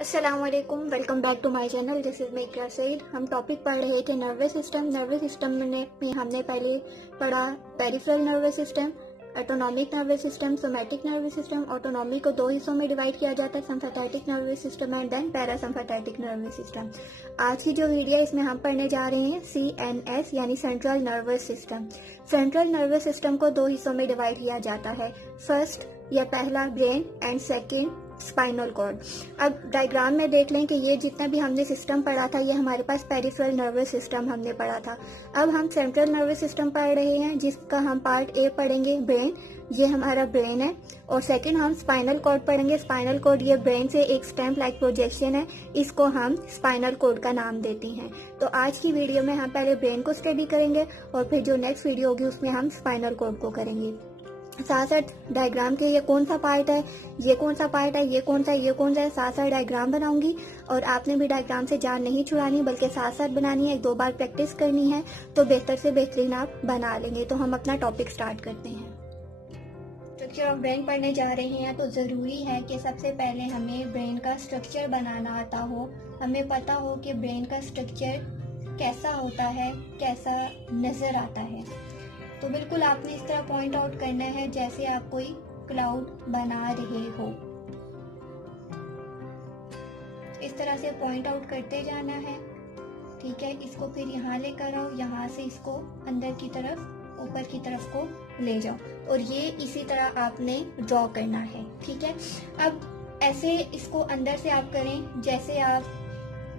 अस्सलामुअलैकुम, welcome back to my channel. This is मेक सईद। हम टॉपिक पढ़ रहे थे नर्वस सिस्टम। नर्वस सिस्टम में हमने पहले पढ़ा peripheral nervous system, autonomic nervous system, somatic nervous system. Autonomic को दो हिस्सों में डिवाइड किया जाता है, sympathetic nervous system and then parasympathetic nervous system. आज की जो वीडियो है इसमें हम पढ़ने जा रहे हैं CNS यानी central nervous system. Central nervous system को दो हिस्सों में डिवाइड किया जाता है, फर्स्ट या पहला brain and second spinal cord. अब डायग्राम में देख लें कि ये जितना भी हमने सिस्टम पढ़ा था ये हमारे पास पेरिफेरल नर्वस सिस्टम हमने पढ़ा था। अब हम सेंट्रल नर्वस सिस्टम पढ़ रहे हैं जिसका हम पार्ट ए पढ़ेंगे, ब्रेन। ये हमारा ब्रेन है। और सेकंड हम स्पाइनल कॉर्ड पढ़ेंगे। स्पाइनल कॉर्ड ये ब्रेन से एक स्टेम लाइक प्रोजेक्शन है, इसको हम स्पाइनल कॉर्ड का नाम देते हैं। तो आज की वीडियो में हम पहले ब्रेन को स्टडी करेंगे और फिर जो नेक्स्ट वीडियो होगी उसमें हम स्पाइनल कॉर्ड को करेंगे। साथ साथ डायग्राम के ये कौन सा पार्ट है, ये कौन सा पार्ट है, ये कौन सा है, ये कौन सा है, साथ साथ डायग्राम बनाऊंगी। और आपने भी डायग्राम से जान नहीं छुड़ानी बल्कि साथ साथ बनानी है, एक दो बार प्रैक्टिस करनी है तो बेहतर से बेहतरीन आप बना लेंगे। तो हम अपना टॉपिक स्टार्ट करते हैं। स्ट्रक्चर ऑफ ब्रेन पढ़ने जा रहे हैं तो ज़रूरी है कि सबसे पहले हमें ब्रेन का स्ट्रक्चर बनाना आता हो। हमें पता हो कि ब्रेन का स्ट्रक्चर कैसा होता है, कैसा नज़र आता है। तो बिल्कुल आपने इस तरह पॉइंट आउट करना है जैसे आप कोई क्लाउड बना रहे हो। इस तरह से पॉइंट आउट करते जाना है, ठीक है। इसको फिर यहाँ लेकर आओ, यहाँ से इसको अंदर की तरफ, ऊपर की तरफ को ले जाओ और ये इसी तरह आपने ड्रॉ करना है, ठीक है। अब ऐसे इसको अंदर से आप करें जैसे आप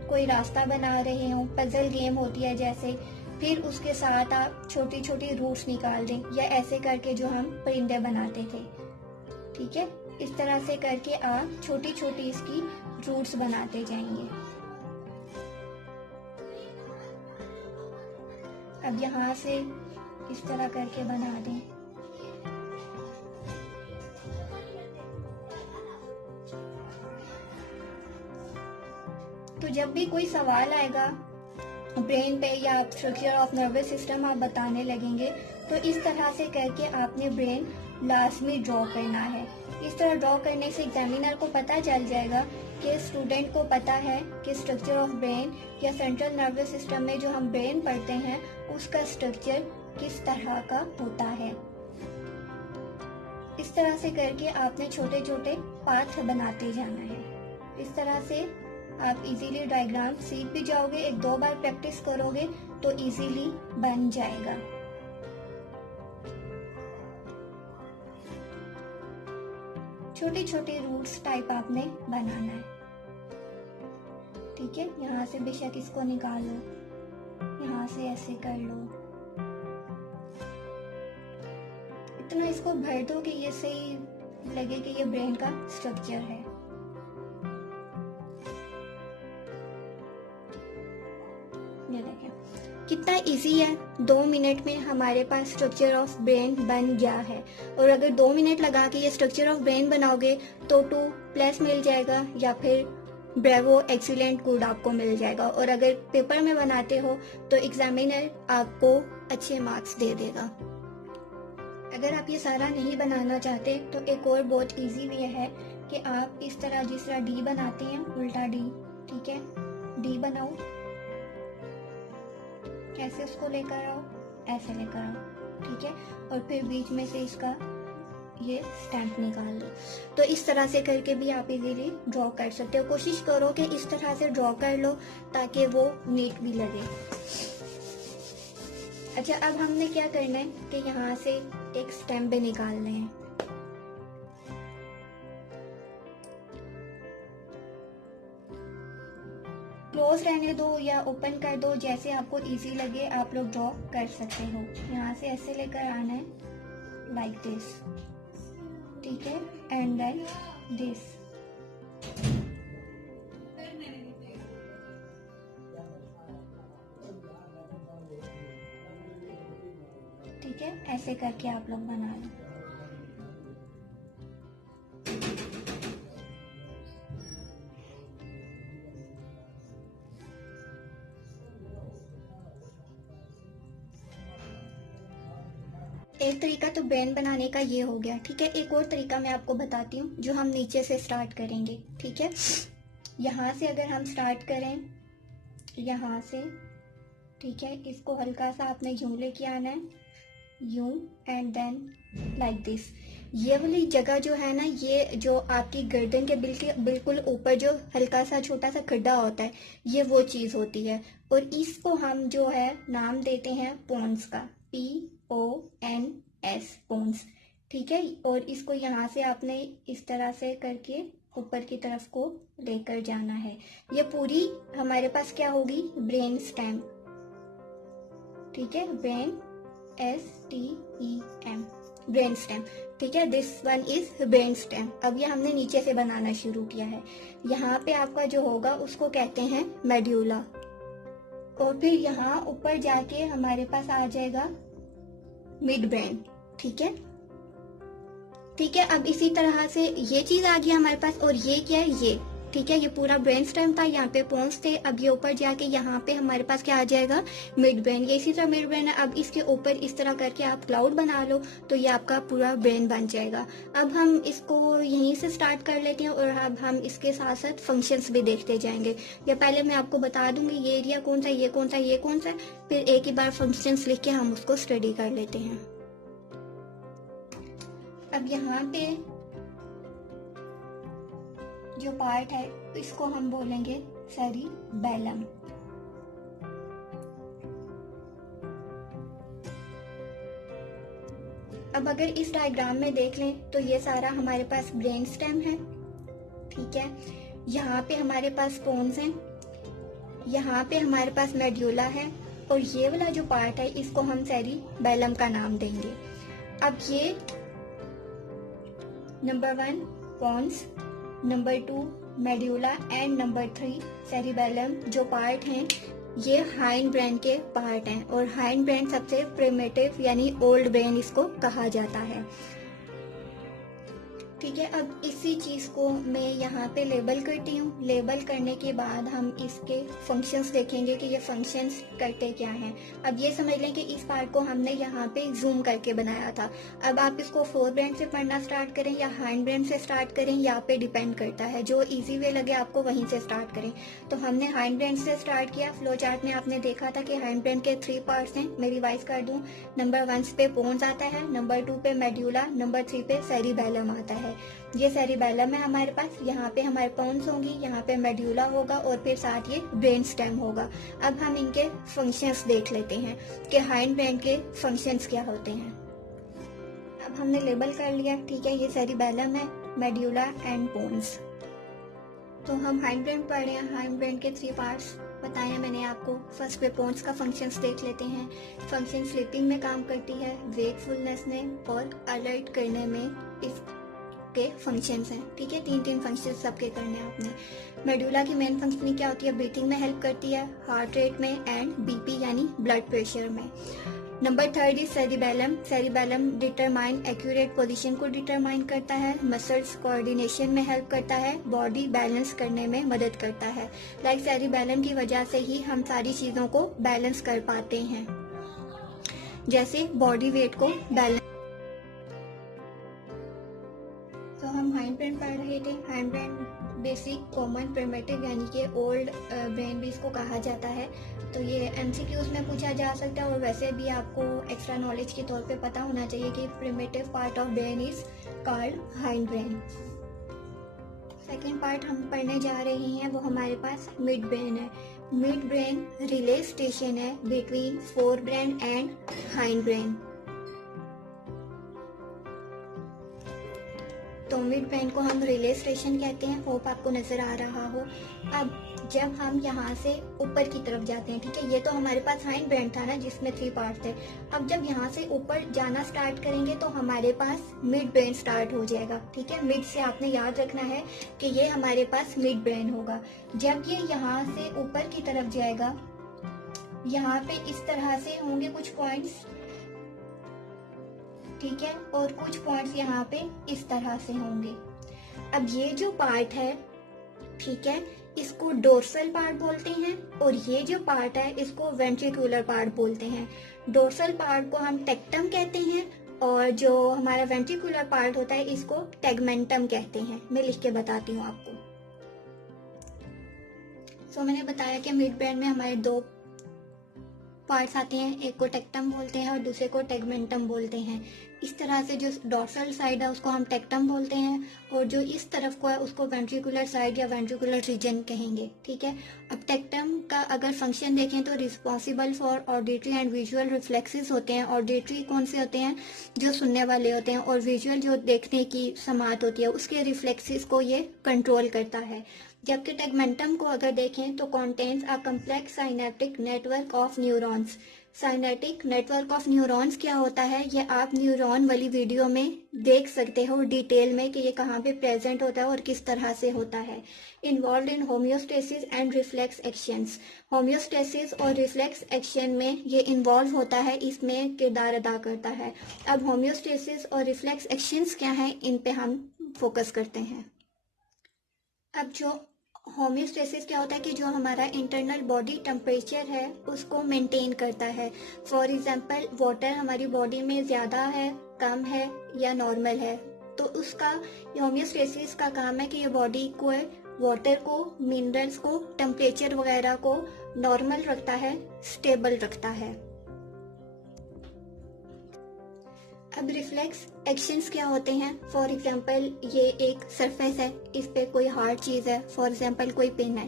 कोई रास्ता बना रहे हो, पजल गेम होती है जैसे। फिर उसके साथ आप छोटी छोटी रूट्स निकाल दें, या ऐसे करके जो हम परिंदे बनाते थे, ठीक है। इस तरह से करके आप छोटी छोटी इसकी रूट्स बनाते जाएंगे। अब यहाँ से इस तरह करके बना दें। तो जब भी कोई सवाल आएगा ब्रेन पे या स्ट्रक्चर ऑफ नर्वस सिस्टम आप बताने लगेंगे तो इस तरह से करके आपने ब्रेन लाजमी ड्रॉ करना है। इस तरह ड्रॉ करने से एग्जामिनर को पता चल जाएगा कि स्टूडेंट को पता है कि स्ट्रक्चर ऑफ ब्रेन या सेंट्रल नर्वस सिस्टम में जो हम ब्रेन पढ़ते हैं उसका स्ट्रक्चर किस तरह का होता है। इस तरह से करके आपने छोटे छोटे पाथ बनाते जाना है। इस तरह से आप इजीली डायग्राम सीख भी जाओगे, एक दो बार प्रैक्टिस करोगे तो इजीली बन जाएगा। छोटी छोटी रूट्स टाइप आपने बनाना है, ठीक है। यहाँ से बेशक इसको निकाल लो, यहाँ से ऐसे कर लो, इतना इसको भर दो कि ये सही लगे कि ये ब्रेन का स्ट्रक्चर है। ये देखें कितना इजी है, 2 मिनट में हमारे पास स्ट्रक्चर ऑफ ब्रेन बन गया है। और अगर 2 मिनट लगा के ये स्ट्रक्चर ऑफ ब्रेन बनाओगे तो 2+ मिल जाएगा या फिर ब्रेवो, एक्सीलेंट, गुड आपको मिल जाएगा। और अगर पेपर में बनाते हो तो एग्जामिनर आपको अच्छे मार्क्स दे देगा। अगर आप ये सारा नहीं बनाना चाहते तो एक और बहुत इजी वे है कि आप इस तरह जिस तरह डी बनाते हैं, उल्टा डी, ठीक है, डी बनाओ, ऐसे उसको लेकर आओ, ऐसे लेकर आओ, ठीक है। और फिर बीच में से इसका ये स्टैम्प निकाल दो। तो इस तरह से करके भी आप इजीली ड्रॉ कर सकते हो। कोशिश करो कि इस तरह से ड्रॉ कर लो ताकि वो नीट भी लगे। अच्छा, अब हमने क्या करना है कि यहाँ से एक स्टैम्प भी निकालने हैं। क्लोज रहने दो या ओपन कर दो, जैसे आपको इजी लगे आप लोग ड्रॉ कर सकते हो। यहाँ से ऐसे लेकर आना है लाइक दिस, ठीक है, एंड देन दिस, ठीक है। ऐसे करके आप लोग बना लो। एक तरीका तो ब्रेन बनाने का ये हो गया, ठीक है। एक और तरीका मैं आपको बताती हूँ जो हम नीचे से स्टार्ट करेंगे, ठीक है। यहाँ से अगर हम स्टार्ट करें, यहाँ से, ठीक है, इसको हल्का सा आपने यूं लेके आना है, यूं, एंड देन लाइक दिस। ये वाली जगह जो है ना, ये जो आपकी गर्दन के बिल्कुल ऊपर जो हल्का सा छोटा सा खड्डा होता है, ये वो चीज़ होती है। और इसको हम जो है नाम देते हैं पोन्स का, PONS, पोन्स, ठीक है। और इसको यहाँ से आपने इस तरह से करके ऊपर की तरफ को लेकर जाना है। ये पूरी हमारे पास क्या होगी, ब्रेन स्टेम, ठीक है, ब्रेन, STEM, ब्रेन स्टेम, ठीक है। This one is brain stem. अब ये हमने नीचे से बनाना शुरू किया है। यहाँ पे आपका जो होगा उसको कहते हैं मेड्यूला। और फिर यहाँ ऊपर जाके हमारे पास आ जाएगा मिड ब्रेन, ठीक है, ठीक है। अब इसी तरह से ये चीज आ गई हमारे पास। और ये क्या है, ये, ठीक है, ये पूरा ब्रेन स्टेम था, यहाँ पे पोन्स थे। अब ये ऊपर जाके यहाँ पे हमारे पास क्या आ जाएगा, मिड ब्रेन। ये इसी तरह मिड ब्रेन है। अब इसके ऊपर इस तरह करके आप क्लाउड बना लो तो ये आपका पूरा ब्रेन बन जाएगा। अब हम इसको यहीं से स्टार्ट कर लेते हैं और अब हम इसके साथ साथ फंक्शंस भी देखते जाएंगे। या पहले मैं आपको बता दूंगी ये एरिया कौन सा, ये कौन सा, ये कौन सा, फिर एक ही बार फंक्शंस लिख के हम उसको स्टडी कर लेते हैं। अब यहाँ पे जो पार्ट है इसको हम बोलेंगे सेरिबैलम। अब अगर इस डायग्राम में देख लें तो ये सारा हमारे पास ब्रेन स्टेम है, ठीक है। यहाँ पे हमारे पास पोन्स हैं, यहाँ पे हमारे पास मेड्यूला है, और ये वाला जो पार्ट है इसको हम सेरिबैलम का नाम देंगे। अब ये number 1 pons, number 2 medulla and number 3 cerebellum जो पार्ट हैं ये हाइंड ब्रेन के पार्ट हैं। और हाइंड ब्रेन सबसे प्रिमिटिव यानी ओल्ड ब्रेन इसको कहा जाता है, ठीक है। अब इसी चीज को मैं यहाँ पे लेबल करती हूँ। लेबल करने के बाद हम इसके फंक्शंस देखेंगे कि ये फंक्शंस करते क्या हैं। अब ये समझ लें कि इस पार्ट को हमने यहाँ पे जूम करके बनाया था। अब आप इसको फोर ब्रेन से पढ़ना स्टार्ट करें या हैंड ब्रेन से स्टार्ट करें, यहाँ पे डिपेंड करता है, जो इजी वे लगे आपको वहीं से स्टार्ट करें। तो हमने हैंड ब्रेन से स्टार्ट किया। फ्लो चार्ट में आपने देखा था कि हैंड ब्रेन के 3 पार्ट्स हैं। मैं रिवाइज कर दूं, नंबर 1 पे पोन्स आता है, नंबर 2 पे मेड्यूला, नंबर 3 पे सेरिबैलम आता है। ये सेरिबैलम है हमारे पास, यहाँ पे हमारे पोन्स होंगी, यहाँ पे मेड्यूला होगा और फिर साथ ये ब्रेन स्टेम होगा। अब हम इनके फंक्शंस देख लेते हैं कि हाइंड ब्रेन के फंक्शंस क्या होते हैं। अब हमने लेबल कर लिया, ठीक है, ये सेरिबैलम है, मेड्यूला एंड पोन्स। तो हम हाइंड ब्रेन पढ़ रहे हैं। हाइंड ब्रेन के 3 पार्ट्स बताया मैंने आपको। फर्स्ट पे पोन्स का फंक्शंस देख लेते हैं। फंक्शन स्लीपिंग में काम करती है, वेकफुलनेस में और अलर्ट करने में इसके फंक्शंस हैं, ठीक है। 3 फंक्शंस सबके करने हैं आपने। मेडुला की मेन फंक्शनिंग क्या होती है, ब्रीथिंग में हेल्प करती है, हार्ट रेट में एंड बीपी यानी ब्लड प्रेशर में। Number 3 is cerebellum. Cerebellum determine accurate position को डिटरमाइन करता है, मसल्स कोऑर्डिनेशन में हेल्प करता है, बॉडी बैलेंस करने में मदद करता है। लाइक सेरिबैलम की वजह से ही हम सारी चीजों को बैलेंस कर पाते हैं, जैसे बॉडी वेट को बैलेंस। तो हम हाइंड ब्रेन पढ़ रहे थे। Hind brain basic common primitive यानी कि ओल्ड ब्रेन भी इसको कहा जाता है। तो ये एमसीक्यूज में पूछा जा सकता है और वैसे भी आपको एक्स्ट्रा नॉलेज के तौर पे पता होना चाहिए कि primitive part of brain is called hind brain. Second part हम पढ़ने जा रहे हैं वो हमारे पास मिड ब्रेन है। मिड ब्रेन रिले स्टेशन है between fore brain and hind brain. तो मिड ब्रेन को हम रिले स्टेशन कहते हैं। होप आपको नजर आ रहा हो। अब जब हम यहाँ से ऊपर की तरफ जाते हैं, ठीक है, ये तो हमारे पास हाइंड ब्रेन था ना जिसमें 3 पार्ट थे। अब जब यहाँ से ऊपर जाना स्टार्ट करेंगे तो हमारे पास मिड ब्रेन स्टार्ट हो जाएगा, ठीक है। मिड से आपने याद रखना है कि ये हमारे पास मिड ब्रेन होगा। जब ये यहाँ से ऊपर की तरफ जाएगा, यहाँ पे इस तरह से होंगे कुछ पॉइंट्स, ठीक है, और कुछ पॉइंट्स यहाँ पे इस तरह से होंगे। अब ये जो पार्ट है, ठीक है, इसको डोर्सल पार्ट बोलते हैं और ये जो पार्ट है इसको वेंट्रिकुलर पार्ट बोलते हैं। डोर्सल पार्ट को हम टेक्टम कहते हैं और जो हमारा वेंट्रिकुलर पार्ट होता है इसको टेगमेंटम कहते हैं। मैं लिख के बताती हूँ आपको। सो मैंने बताया कि मिड ब्रेन में हमारे दो पार्ट्स आते हैं, एक को टेक्टम बोलते हैं और दूसरे को टेगमेंटम बोलते हैं। इस तरह से जो डॉर्सल साइड है उसको हम टेक्टम बोलते हैं और जो इस तरफ को है उसको वेंट्रिकुलर साइड या वेंट्रिकुलर रीजन कहेंगे। ठीक है, अब टेक्टम का अगर फंक्शन देखें तो responsible for auditory and visual reflexes होते हैं। ऑडिटरी कौन से होते हैं? जो सुनने वाले होते हैं, और विजुअल जो देखने की समात होती है उसके रिफ्लेक्सेस को ये कंट्रोल करता है। जबकि टेगमेंटम को अगर देखें तो contains a complex synaptic network of neurons. Synaptic network of neurons क्या होता है, ये आप न्यूरॉन वाली वीडियो में देख सकते हो डिटेल में कि ये कहाँ पे प्रेजेंट होता है और किस तरह से होता है। Involve in homeostasis and reflex actions. Homeostasis और रिफ्लेक्स एक्शन में ये इन्वॉल्व होता है, इसमें किरदार अदा करता है। अब होम्योस्टेसिस और रिफ्लेक्स एक्शंस क्या हैं, इन पे हम फोकस करते हैं। अब जो होम्योस्टेसिस क्या होता है कि जो हमारा इंटरनल बॉडी टेम्परेचर है उसको मेंटेन करता है। फॉर एग्जांपल वाटर हमारी बॉडी में ज़्यादा है, कम है या नॉर्मल है, तो उसका होम्योस्टेसिस का काम है कि ये बॉडी को वाटर को, मिनरल्स को, टेम्परेचर वगैरह को नॉर्मल रखता है, स्टेबल रखता है। अब रिफ्लेक्स एक्शंस क्या होते हैं? फॉर एग्जांपल ये एक सरफेस है, इस पे कोई हार्ड चीज़ है, फॉर एग्जांपल कोई पिन है,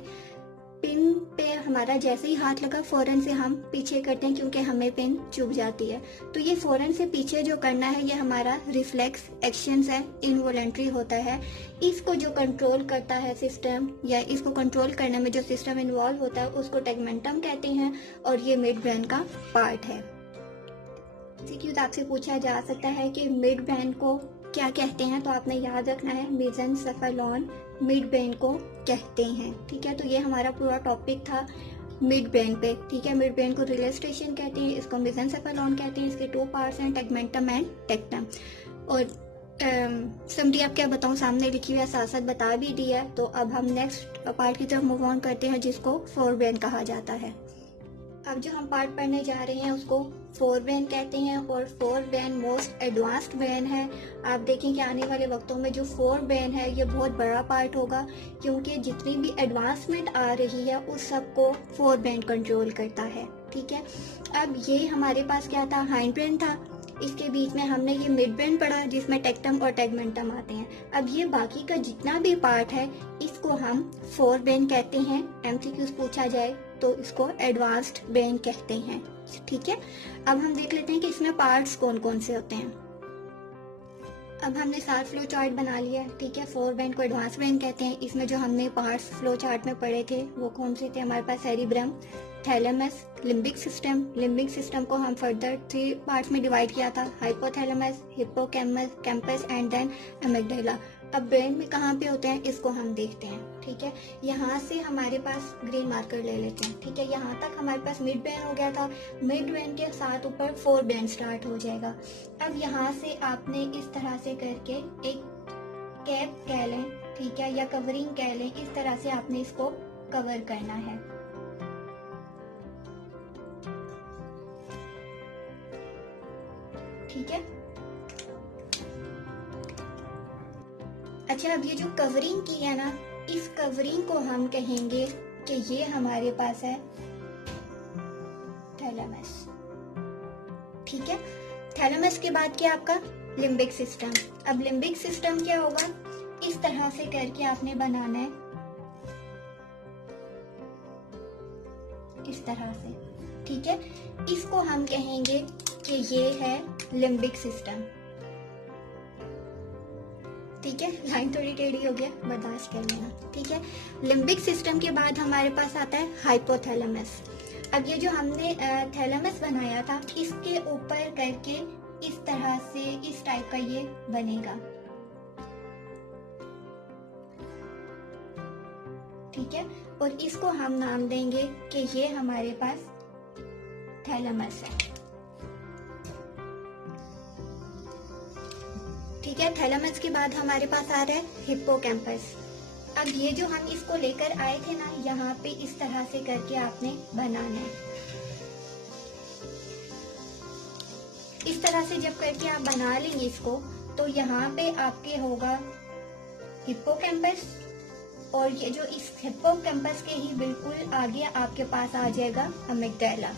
पिन पे हमारा जैसे ही हाथ लगा फौरन से हम पीछे करते हैं क्योंकि हमें पिन चुभ जाती है। तो ये फौरन से पीछे जो करना है ये हमारा रिफ्लेक्स एक्शंस है, इनवॉलंटरी होता है। इसको जो कंट्रोल करता है सिस्टम, या इसको कंट्रोल करने में जो सिस्टम इन्वॉल्व होता है उसको टेगमेंटम कहते हैं और ये मिड ब्रेन का पार्ट है। सीक्यूज आपसे पूछा जा सकता है कि मिड ब्रेन को क्या कहते हैं, तो आपने याद रखना है मेसेनसेफेलॉन मिड ब्रेन को कहते हैं। ठीक है, तो ये हमारा पूरा टॉपिक था मिड ब्रेन पे। ठीक है, मिड ब्रेन को रिले स्टेशन कहते हैं, इसको मेसेनसेफेलॉन कहते हैं, इसके 2 पार्ट्स हैं, टेगमेंटम एंड टेक्टम। और समरी आप क्या बताऊं, सामने लिखी हुई है, साथ साथ बता भी दी है। तो अब हम नेक्स्ट पार्ट की तरफ मूव ऑन करते हैं जिसको फोर ब्रेन कहा जाता है। अब जो हम पार्ट पढ़ने जा रहे हैं उसको फोर ब्रेन कहते हैं और fore brain most advanced brain है। आप देखें कि आने वाले वक्तों में जो फोर ब्रेन है ये बहुत बड़ा पार्ट होगा क्योंकि जितनी भी एडवांसमेंट आ रही है उस सबको फोर ब्रेन कंट्रोल करता है। ठीक है, अब ये हमारे पास क्या था, हाइंड ब्रेन था, इसके बीच में हमने ये मिड ब्रेन पढ़ा जिसमें टेक्टम और टेगमेंटम आते हैं। अब ये बाकी का जितना भी पार्ट है इसको हम फोर ब्रेन कहते हैं। एमसीक्यूज पूछा जाए तो इसको एडवांस्ड ब्रेन कहते हैं। ठीक है, अब हम देख लेते हैं कि इसमें पार्ट्स कौन कौन से होते हैं। अब हमने 7 फ्लो चार्ट बना लिया। ठीक है, फोर ब्रेन को एडवांस ब्रेन कहते हैं। इसमें जो हमने पार्ट्स फ्लो चार्ट में पढ़े थे वो कौन से थे, हमारे पास cerebrum, thalamus, limbic system. Limbic system को हम फर्दर 3 पार्ट्स में डिवाइड किया था, hypothalamus, hippocampus, campus and then amygdala. अब ब्रेन में कहाँ पे होते हैं इसको हम देखते हैं। ठीक है, यहाँ से हमारे पास ग्रीन मार्कर ले लेते हैं। ठीक है, यहाँ तक हमारे पास मिड ब्रेन हो गया था। मिड ब्रेन के साथ ऊपर फोर ब्रेन स्टार्ट हो जाएगा। अब यहाँ से आपने इस तरह से करके एक कैप कह लें, ठीक है, या कवरिंग कह लें, इस तरह से आपने इसको कवर करना है। ठीक है, अच्छा, अब ये जो कवरिंग की है ना, इस कवरिंग को हम कहेंगे कि ये हमारे पास है थैलेमस। ठीक है, थैलेमस के बाद क्या आपका लिम्बिक सिस्टम। अब लिम्बिक सिस्टम क्या होगा, इस तरह से करके आपने बनाना है, इस तरह से। ठीक है, इसको हम कहेंगे कि ये है लिम्बिक सिस्टम। ठीक है, लाइन थोड़ी टेढ़ी हो गया, बर्दाश्त कर लेना। ठीक है, लिम्बिक सिस्टम के बाद हमारे पास आता है हाइपोथैलेमस। अब ये जो हमने थैलेमस बनाया था इसके ऊपर करके इस तरह से, इस टाइप का ये बनेगा। ठीक है, और इसको हम नाम देंगे कि ये हमारे पास थैलेमस है। ठीक है, थैलेमस के बाद हमारे पास आ रहा है हिप्पोकैम्पस। अब ये जो हम इसको लेकर आए थे ना, यहाँ पे इस तरह से करके आपने बनाना है। इस तरह से जब करके आप बना लेंगे इसको, तो यहाँ पे आपके होगा हिप्पोकैम्पस और ये जो इस हिप्पोकैम्पस के ही बिल्कुल आगे आपके पास आ जाएगा अमिगडाला।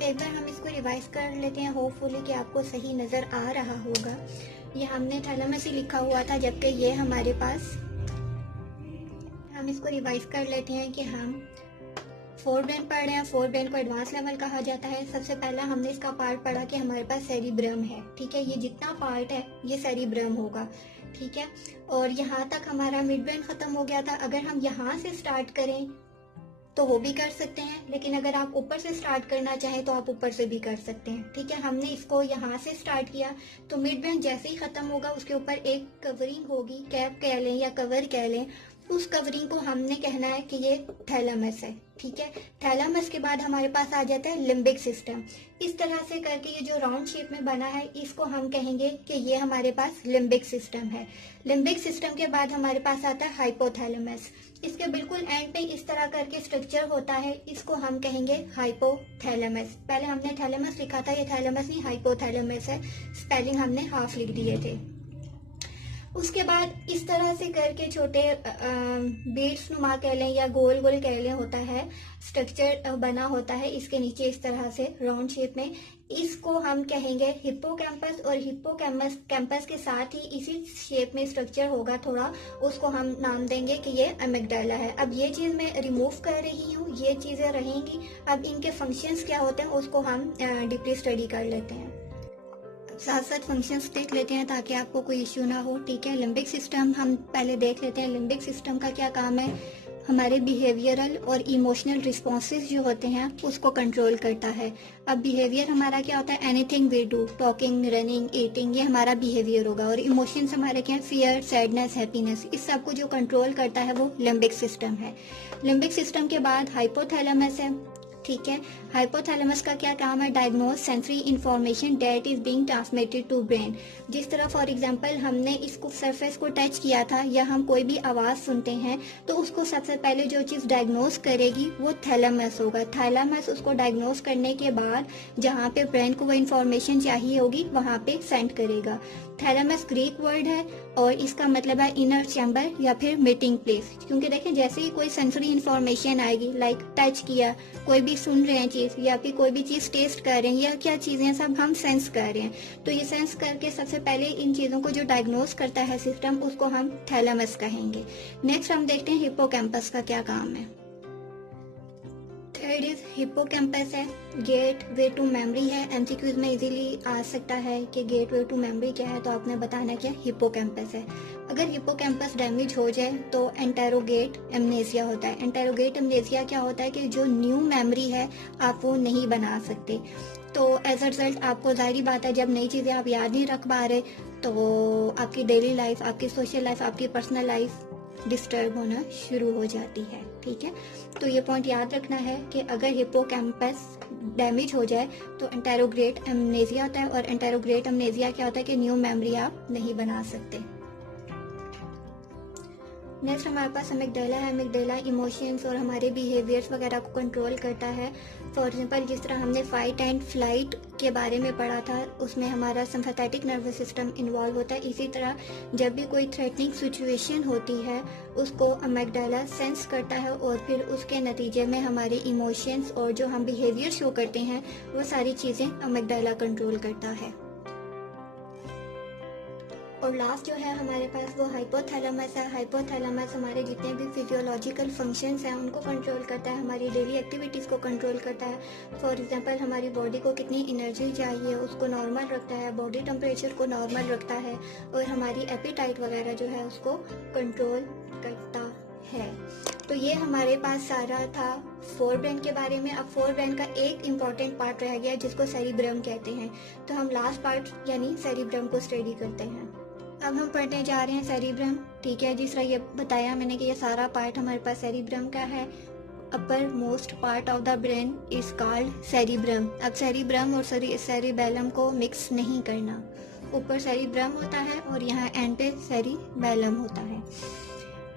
एक बार हम इसको रिवाइज कर लेते हैं, होपफुली कि आपको सही नज़र आ रहा होगा। ये हमने थैलेमस ही लिखा हुआ था, जबकि ये हमारे पास, हम इसको रिवाइज कर लेते हैं कि हम फोरब्रेन पढ़ रहे हैं। फोरब्रेन को एडवांस लेवल कहा जाता है। सबसे पहला हमने इसका पार्ट पढ़ा कि हमारे पास सेरिब्रम है, ठीक है। ये जितना पार्ट है ये सेरिब्रम होगा, ठीक है। और यहाँ तक हमारा मिड ब्रेन खत्म हो गया था। अगर हम यहाँ से स्टार्ट करें तो वो भी कर सकते हैं, लेकिन अगर आप ऊपर से स्टार्ट करना चाहें तो आप ऊपर से भी कर सकते हैं, ठीक है। हमने इसको यहाँ से स्टार्ट किया तो मिड ब्रेन जैसे ही खत्म होगा उसके ऊपर एक कवरिंग होगी, कैप कह लें या कवर कह लें। उस कवरिंग को हमने कहना है कि ये थैलेमस है, ठीक है। थैलेमस के बाद हमारे पास आ जाता है लिम्बिक सिस्टम। इस तरह से करके ये जो राउंड शेप में बना है इसको हम कहेंगे कि ये हमारे पास लिम्बिक सिस्टम है। लिम्बिक सिस्टम के बाद हमारे पास आता है हाइपोथैलेमस। इसके बिल्कुल एंड पे इस तरह करके स्ट्रक्चर होता है, इसको हम कहेंगे हाइपोथैलेमस। पहले हमने थैलेमस लिखा था, ये थैलेमस नहीं हाइपोथैलेमस है, स्पेलिंग हमने हाफ लिख दिए थे। उसके बाद इस तरह से करके छोटे बीड्स नुमा कह लें या गोल गोल कह लें होता है, स्ट्रक्चर बना होता है इसके नीचे इस तरह से राउंड शेप में। इसको हम कहेंगे हिप्पोकैम्पस, और हिप्पोकैम्पस के साथ ही इसी शेप में स्ट्रक्चर होगा थोड़ा, उसको हम नाम देंगे कि ये अमिगडाला है। अब ये चीज़ मैं रिमूव कर रही हूँ, ये चीज़ें रहेंगी। अब इनके फंक्शंस क्या होते हैं उसको हम डीपली स्टडी कर लेते हैं, साथ साथ फंक्शंस देख लेते हैं ताकि आपको कोई इश्यू ना हो, ठीक है। लिम्बिक सिस्टम हम पहले देख लेते हैं। लिम्बिक सिस्टम का क्या काम है, हमारे बिहेवियरल और इमोशनल रिस्पॉन्सेज जो होते हैं उसको कंट्रोल करता है। अब बिहेवियर हमारा क्या होता है, anything we do, talking, running, eating, ये हमारा बिहेवियर होगा। और इमोशंस हमारे क्या है, फियर, सैडनेस, हैप्पीनेस, इस सब को जो कंट्रोल करता है वो लिम्बिक सिस्टम है। लिम्बिक सिस्टम के बाद हाइपोथैलेमस है, ठीक है। हाइपोथैलेमस का क्या काम है, diagnose sensory information that is being transmitted to brain. जिस तरह फॉर एग्जांपल हमने इसको सरफेस को टच किया था या हम कोई भी आवाज़ सुनते हैं तो उसको सबसे पहले जो चीज़ डायग्नोज करेगी वो थैलेमस होगा। थैलेमस उसको डायग्नोज करने के बाद जहाँ पे ब्रेन को वो इंफॉर्मेशन चाहिए होगी वहाँ पे सेंड करेगा। थैलेमस ग्रीक वर्ड है और इसका मतलब है इनर चैम्बर या फिर मीटिंग प्लेस। क्योंकि देखें जैसे ही कोई सेंसरी इंफॉर्मेशन आएगी, लाइक टच किया, कोई भी सुन रहे हैं चीज़ या फिर कोई भी चीज़ टेस्ट कर रहे हैं या क्या चीज़ें सब हम सेंस कर रहे हैं, तो ये सेंस करके सबसे पहले इन चीज़ों को जो डायग्नोज करता है सिस्टम उसको हम थैलेमस कहेंगे। नेक्स्ट हम देखते हैं हिप्पोकैम्पस का क्या काम है। थर्ड इज हिप्पोकैम्पस है, गेट वे टू मेमोरी है। एमसीक्यूज में इजीली आ सकता है कि गेट वे टू मेमोरी क्या है, तो आपने बताना क्या हिप्पोकैम्पस है। अगर हिप्पोकैम्पस डैमेज हो जाए तो एंटेरोगेट एमनेसिया होता है। एंटेरोगेट एमनेसिया क्या होता है कि जो न्यू मेमोरी है आप वो नहीं बना सकते। तो एज अ रिजल्ट आपको जाहिर बात है जब नई चीज़ें आप याद नहीं रख पा रहे तो आपकी डेली लाइफ, आपकी सोशल लाइफ, आपकी पर्सनल लाइफ डिस्टर्ब होना शुरू हो जाती है, ठीक है। तो ये पॉइंट याद रखना है कि अगर हिप्पोकैम्पस डैमेज हो जाए तो एंटेरोग्रेट एमनेसिया होता है। और एंटेरोग्रेट एमनेसिया क्या होता है कि न्यू मेमोरी आप नहीं बना सकते। नेक्स्ट हमारे पास अमिगडाला है। अमिगडाला इमोशंस और हमारे बिहेवियर्स वगैरह को कंट्रोल करता है। फॉर एग्जांपल जिस तरह हमने फाइट एंड फ्लाइट के बारे में पढ़ा था उसमें हमारा सिंपैथेटिक नर्वस सिस्टम इन्वॉल्व होता है। इसी तरह जब भी कोई थ्रेटनिंग सिचुएशन होती है उसको अमिगडाला सेंस करता है और फिर उसके नतीजे में हमारे इमोशंस और जो हम बिहेवियर शो करते हैं वो सारी चीज़ें अमिगडाला कंट्रोल करता है। और लास्ट जो है हमारे पास वो हाइपोथैलेमस है। हाइपोथैलेमस हमारे जितने भी फिजियोलॉजिकल फंक्शंस हैं उनको कंट्रोल करता है, हमारी डेली एक्टिविटीज़ को कंट्रोल करता है। फॉर एग्जांपल हमारी बॉडी को कितनी एनर्जी चाहिए उसको नॉर्मल रखता है, बॉडी टेम्परेचर को नॉर्मल रखता है और हमारी एपेटाइट वगैरह जो है उसको कंट्रोल करता है। तो ये हमारे पास सारा था फोरब्रेन के बारे में। अब फोरब्रेन का एक इम्पॉर्टेंट पार्ट रह गया जिसको सेरिब्रम कहते हैं। तो हम लास्ट पार्ट यानी सेरिब्रम को स्टडी करते हैं। अब हम पढ़ने जा रहे हैं सेरिब्रम, ठीक है। जिस तरह ये बताया मैंने कि ये सारा पार्ट हमारे पास सेरिब्रम का है। Upper most part of the brain is called cerebrum. अब सेरिब्रम और सेरिबेलम को मिक्स नहीं करना। ऊपर सेरिब्रम होता है और यहाँ एंड पे सेरिबेलम होता है।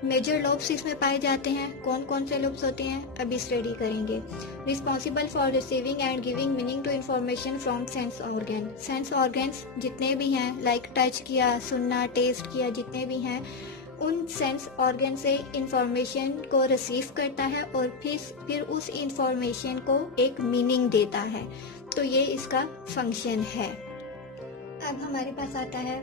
मेजर लोब्स इसमें पाए जाते हैं। कौन कौन से लोब्स होते हैं अभी स्टडी करेंगे। Responsible for receiving and giving meaning to information from sense organ. Sense organs जितने भी हैं, लाइक टच किया, सुनना, टेस्ट किया, जितने भी हैं, उन सेंस ऑर्गन से इंफॉर्मेशन को रिसीव करता है और फिर उस इंफॉर्मेशन को एक मीनिंग देता है। तो ये इसका फंक्शन है। अब हमारे पास आता है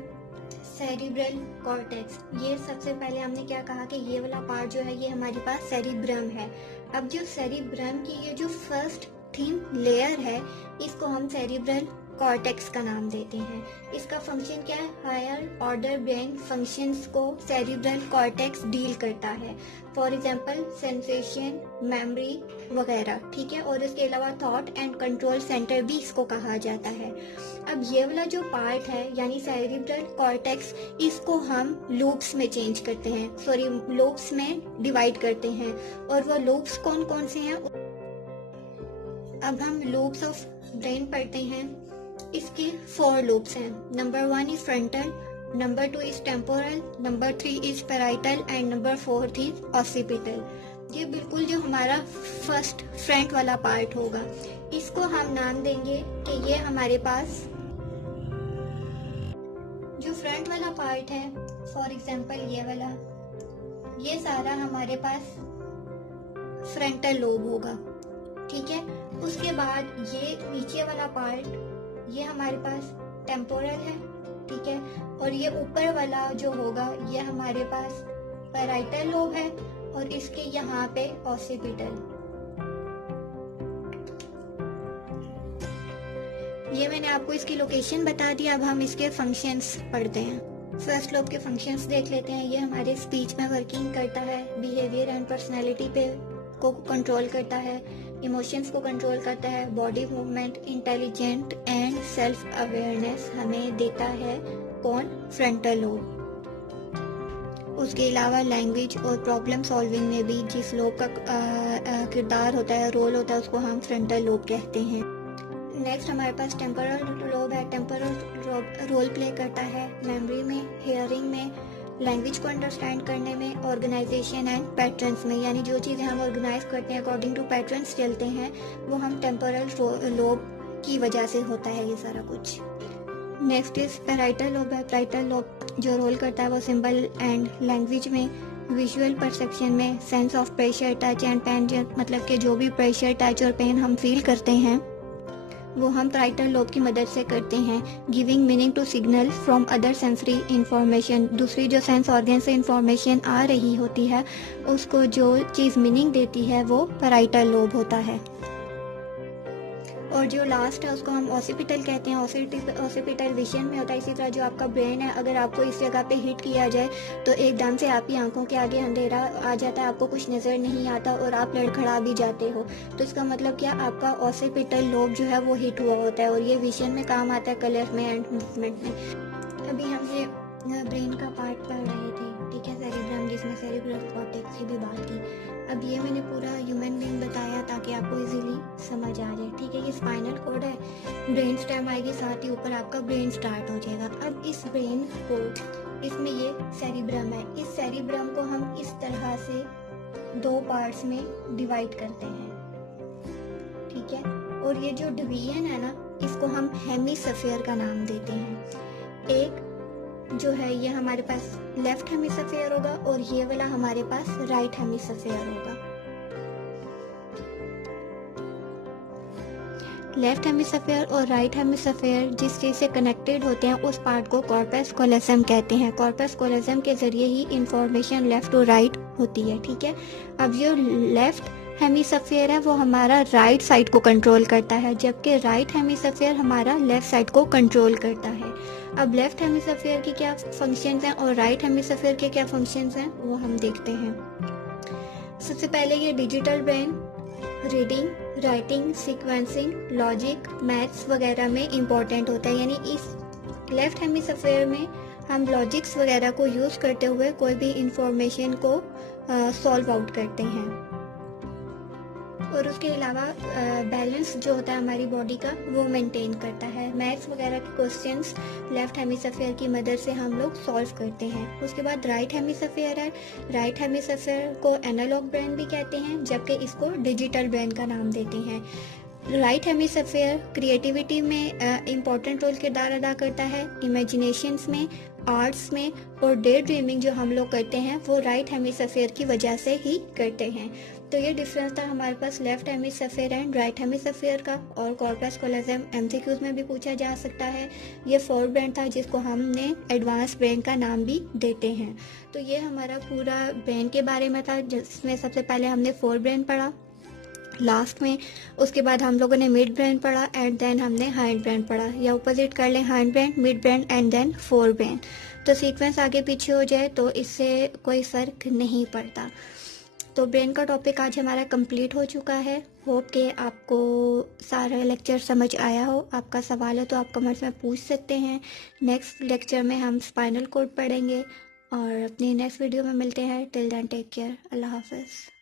सेरिब्रल कॉर्टेक्स। ये सबसे पहले हमने क्या कहा कि ये वाला पार्ट जो है ये हमारे पास सेरिब्रम है। अब जो सेरिब्रम की ये जो फर्स्ट थिन लेयर है इसको हम सेरिब्रल कॉर्टेक्स का नाम देते हैं। इसका फंक्शन क्या है, हायर ऑर्डर ब्रेन फंक्शंस को सेरिब्रल कॉर्टेक्स डील करता है। फॉर एग्जांपल सेंसेशन, मेमोरी वगैरह, ठीक है। और इसके अलावा थॉट एंड कंट्रोल सेंटर भी इसको कहा जाता है। अब ये वाला जो पार्ट है यानी सेरिब्रल कॉर्टेक्स, इसको हम लूप्स में चेंज करते हैं, सॉरी लूप्स में डिवाइड करते हैं। और वो लूप्स कौन कौन से हैं, अब हम लूप्स ऑफ ब्रेन पढ़ते हैं। इसके 4 लूप्स हैं। Number 1 is frontal, number 2 is temporal, number 3 is parietal and number 4 is occipital. ये बिल्कुल जो हमारा फर्स्ट फ्रंट वाला पार्ट होगा, इसको हम नाम देंगे कि ये हमारे पास जो फ्रंट वाला पार्ट है, फॉर एग्जांपल ये वाला, ये सारा हमारे पास फ्रंटल लोब होगा, ठीक है। उसके बाद ये नीचे वाला पार्ट ये हमारे पास टेम्पोरल है, ठीक है। और ये ऊपर वाला जो होगा ये हमारे पास पैराइटल लोब है और इसके यहाँ पे ऑसिपिटल। ये मैंने आपको इसकी लोकेशन बता दी। अब हम इसके फंक्शंस पढ़ते हैं। फर्स्ट लोब के फंक्शंस देख लेते हैं। ये हमारे स्पीच में वर्किंग करता है, बिहेवियर एंड पर्सनैलिटी पे को कंट्रोल करता है, इमोशंस को कंट्रोल करता है, body movement, intelligent and self awareness हमें देता है कौन, फ्रंटल लोब। उसके अलावा लैंग्वेज और प्रॉब्लम सॉल्विंग में भी जिस लोब का किरदार होता है, रोल होता है, उसको हम फ्रंटल लोब कहते हैं। नेक्स्ट हमारे पास टेम्पोरल लोब है। टेम्पोरल रोल प्ले करता है मेमोरी में, हियरिंग में, लैंग्वेज को अंडरस्टैंड करने में, ऑर्गेनाइजेशन एंड पैटर्न्स में, यानी जो चीज़ें हम ऑर्गेनाइज करते हैं अकॉर्डिंग टू पैटर्न्स चलते हैं, वो हम टेम्पोरल लोब की वजह से होता है ये सारा कुछ। नेक्स्ट इज पैराइटल लोब है। पैराइटल लोब जो रोल करता है वो सिंबल एंड लैंग्वेज में, विजुअल परसेप्शन में, sense of pressure, touch and pain, मतलब कि जो भी प्रेशर, टच और पेन हम फील करते हैं वो हम पैराइटल लोब की मदद से करते हैं। Giving meaning to signal from other sensory information, दूसरी जो सेंस ऑर्गन से इंफॉर्मेशन आ रही होती है उसको जो चीज़ मीनिंग देती है वो पैराइटल लोब होता है। और जो लास्ट है उसको हम ऑसिपिटल कहते हैं। ऑसिपिटल विजन में होता है। इसी तरह जो आपका ब्रेन है, अगर आपको इस जगह पे हिट किया जाए तो एकदम से आपकी आंखों के आगे अंधेरा आ जाता है, आपको कुछ नज़र नहीं आता और आप लड़खड़ा भी जाते हो। तो इसका मतलब क्या, आपका ऑसिपिटल लोब जो है वो हिट हुआ होता है और ये विजन में काम आता है, कलर में एंड मूवमेंट में। अभी हम ये ब्रेन का पार्ट पढ़ रहे थे, ठीक है, सेरिब्रम, जिसमें सेरिब्रल कॉर्टेक्स की भी बात की। अब ये मैंने पूरा ह्यूमन बीइंग बताया ताकि आपको इजीली समझ आ जाए, ठीक है। ये स्पाइनल कॉर्ड है, ब्रेन स्टेम आएगी, साथ ही ऊपर आपका ब्रेन स्टार्ट हो जाएगा। अब इस ब्रेन को, इसमें ये सेरिब्रम है, इस सेरिब्रम को हम इस तरह से 2 पार्ट्स में डिवाइड करते हैं, ठीक है। और ये जो डिवीजन है ना, इसको हम हेमिस्फीयर का नाम देते हैं। एक जो है ये हमारे पास लेफ्ट हेमिस्फीयर होगा और ये वाला हमारे पास राइट हेमिस्फीयर होगा। लेफ्ट हेमिस्फीयर और राइट हेमिस्फीयर जिस चीज़ से कनेक्टेड होते हैं उस पार्ट को कॉर्पस कोलोसम कहते हैं। कॉर्पस कोलोसम के जरिए ही इंफॉर्मेशन लेफ्ट और राइट होती है, ठीक है। अब जो लेफ्ट हेमिस्फीयर है वो हमारा राइट साइड को कंट्रोल करता है, जबकि राइट हेमिस्फीयर हमारा लेफ्ट साइड को कंट्रोल करता है। अब लेफ्ट हेमिस्फीयर की क्या फंक्शंस हैं और राइट हेमिस्फीयर के क्या फंक्शंस हैं वो हम देखते हैं। सबसे पहले ये digital brain reading, writing, sequencing, logic, maths वगैरह में इम्पोर्टेंट होता है, यानी इस लेफ्ट हेमिस्फीयर में हम लॉजिक्स वगैरह को यूज़ करते हुए कोई भी इंफॉर्मेशन को सॉल्व आउट करते हैं। और उसके अलावा बैलेंस जो होता है हमारी बॉडी का वो मेंटेन करता है। मैथ्स वगैरह के क्वेश्चंस लेफ्ट हेमिस्फीयर की मदद से हम लोग सॉल्व करते हैं। उसके बाद राइट हेमिस्फीयर है। राइट हेमिस्फीयर को एनालॉग ब्रेन भी कहते हैं, जबकि इसको डिजिटल ब्रेन का नाम देते हैं। राइट हेमिस्फीयर क्रिएटिविटी में इम्पॉर्टेंट रोल किरदार अदा करता है। इमेजिनेशंस में, आर्ट्स में और डे ड्रीमिंग जो हम लोग करते हैं वो राइट हेमिस्फीयर की वजह से ही करते हैं। तो ये डिफरेंस था हमारे पास left hemisphere and right hemisphere का। और कॉर्पस कॉलोजम एमसीक्यूज में भी पूछा जा सकता है। ये फोर ब्रेन था जिसको हमने एडवांस ब्रेन का नाम भी देते हैं। तो ये हमारा पूरा ब्रेन के बारे में था, जिसमें सबसे पहले हमने फोर ब्रेन पढ़ा लास्ट में, उसके बाद हम लोगों ने मिड ब्रेन पढ़ा एंड देन हमने हाइंड ब्रेन पढ़ा, या अपोजिट कर लें, hind brain, mid brain and then fore brain. तो सीक्वेंस आगे पीछे हो जाए तो इससे कोई फ़र्क नहीं पड़ता। तो ब्रेन का टॉपिक आज हमारा कंप्लीट हो चुका है। होप कि आपको सारा लेक्चर समझ आया हो। आपका सवाल है तो आप कमेंट्स में पूछ सकते हैं। नेक्स्ट लेक्चर में हम स्पाइनल कॉर्ड पढ़ेंगे और अपनी नेक्स्ट वीडियो में मिलते हैं। Till then take care. अल्लाह हाफिज़।